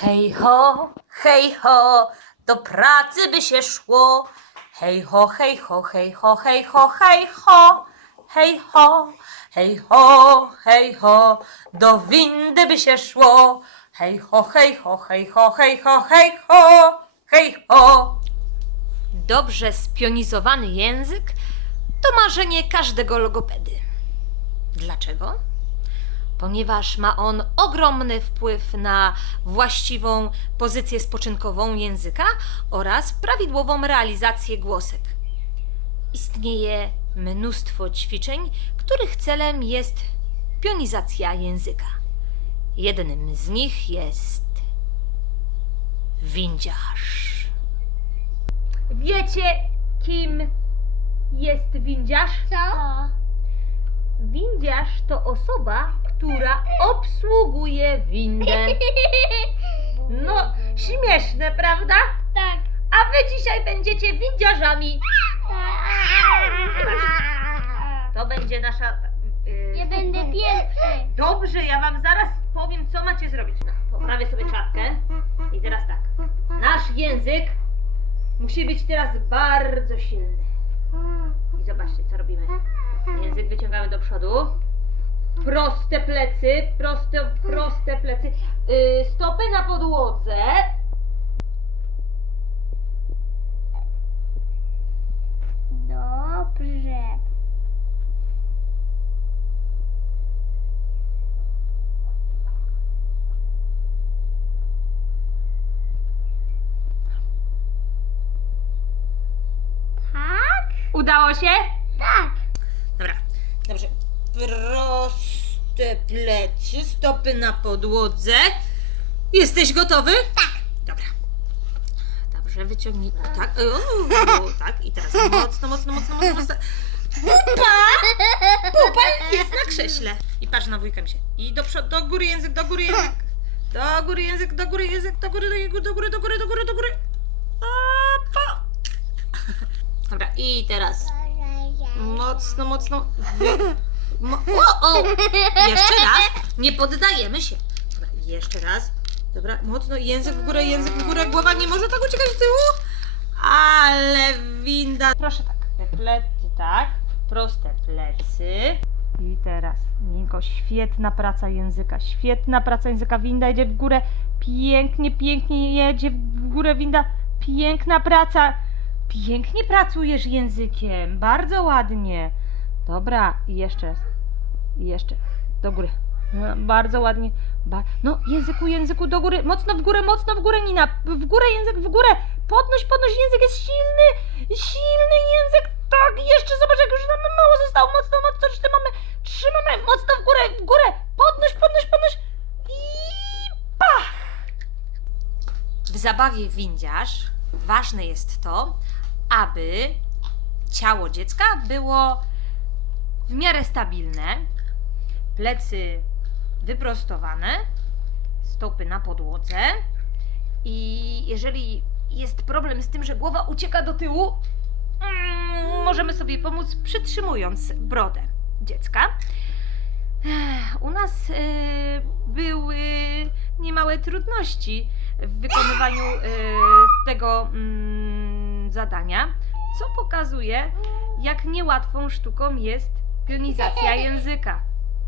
Hej ho, hej ho, do pracy by się szło. Hej ho, hej ho, hej ho, hej ho, hej ho, hej ho, hej ho, hej ho, do windy by się szło. Hej ho, hej ho, hej ho, hej ho, hej ho, hej ho. Dobrze spionizowany język to marzenie każdego logopedy. Dlaczego? ponieważ ma on ogromny wpływ na właściwą pozycję spoczynkową języka oraz prawidłową realizację głosek. Istnieje mnóstwo ćwiczeń, których celem jest pionizacja języka. Jednym z nich jest windziarz. Wiecie, kim jest windziarz? Co? Windziarz to osoba, która obsługuje windę. No, śmieszne, prawda? Tak. A wy dzisiaj będziecie windziarzami. To będzie nasza. yy, Ja będę pierwszy. Dobrze, ja wam zaraz powiem, co macie zrobić. No, poprawię sobie czapkę. I teraz tak. Nasz język musi być teraz bardzo silny. I zobaczcie, co robimy. Język wyciągamy do przodu. Proste plecy, proste, proste plecy. Yy, stopy na podłodze. Dobrze. Tak? Udało się? Tak. Dobrze. Proste plecy, stopy na podłodze. Jesteś gotowy? Tak. Dobra. Dobrze, wyciągnij. Tak, o, o, tak. I teraz mocno, mocno, mocno, mocno. mocno. Pupa! Pupa jest na krześle. I patrz na wujka mi się. I do przodu, do góry język, do góry język. Do góry język, do góry język, do góry, do góry, do góry, do góry, do góry, do góry. Opa. Dobra, i teraz Mocno, mocno. Wy... Mo... O, o! Jeszcze raz. Nie poddajemy się. Dobra, jeszcze raz. Dobra, mocno. Język w górę, język w górę. Głowa nie może tak uciekać z tyłu. Ale winda. Proszę tak. Te plecy, tak. Proste plecy. I teraz, Ninko, świetna praca języka. Świetna praca języka. Winda idzie w górę. Pięknie, pięknie jedzie w górę winda. Piękna praca. Pięknie pracujesz językiem, bardzo ładnie. Dobra, i jeszcze raz. I jeszcze. Do góry. No, bardzo ładnie. Ba no, języku, języku, do góry. Mocno w górę, mocno w górę, Nina. W górę, język w górę. Podnoś, podnoś, język jest silny. Silny język. Tak, jeszcze zobacz, jak już nam mało zostało. Mocno, mocno trzymamy. Trzymamy mocno w górę, w górę. Podnoś, podnoś, podnoś. I pach. W zabawie windziarz ważne jest to, aby ciało dziecka było w miarę stabilne, plecy wyprostowane, stopy na podłodze i jeżeli jest problem z tym, że głowa ucieka do tyłu, mm, możemy sobie pomóc przytrzymując brodę dziecka. U nas y, były niemałe trudności w wykonywaniu y, tego mm, zadania, co pokazuje, jak niełatwą sztuką jest pionizacja języka.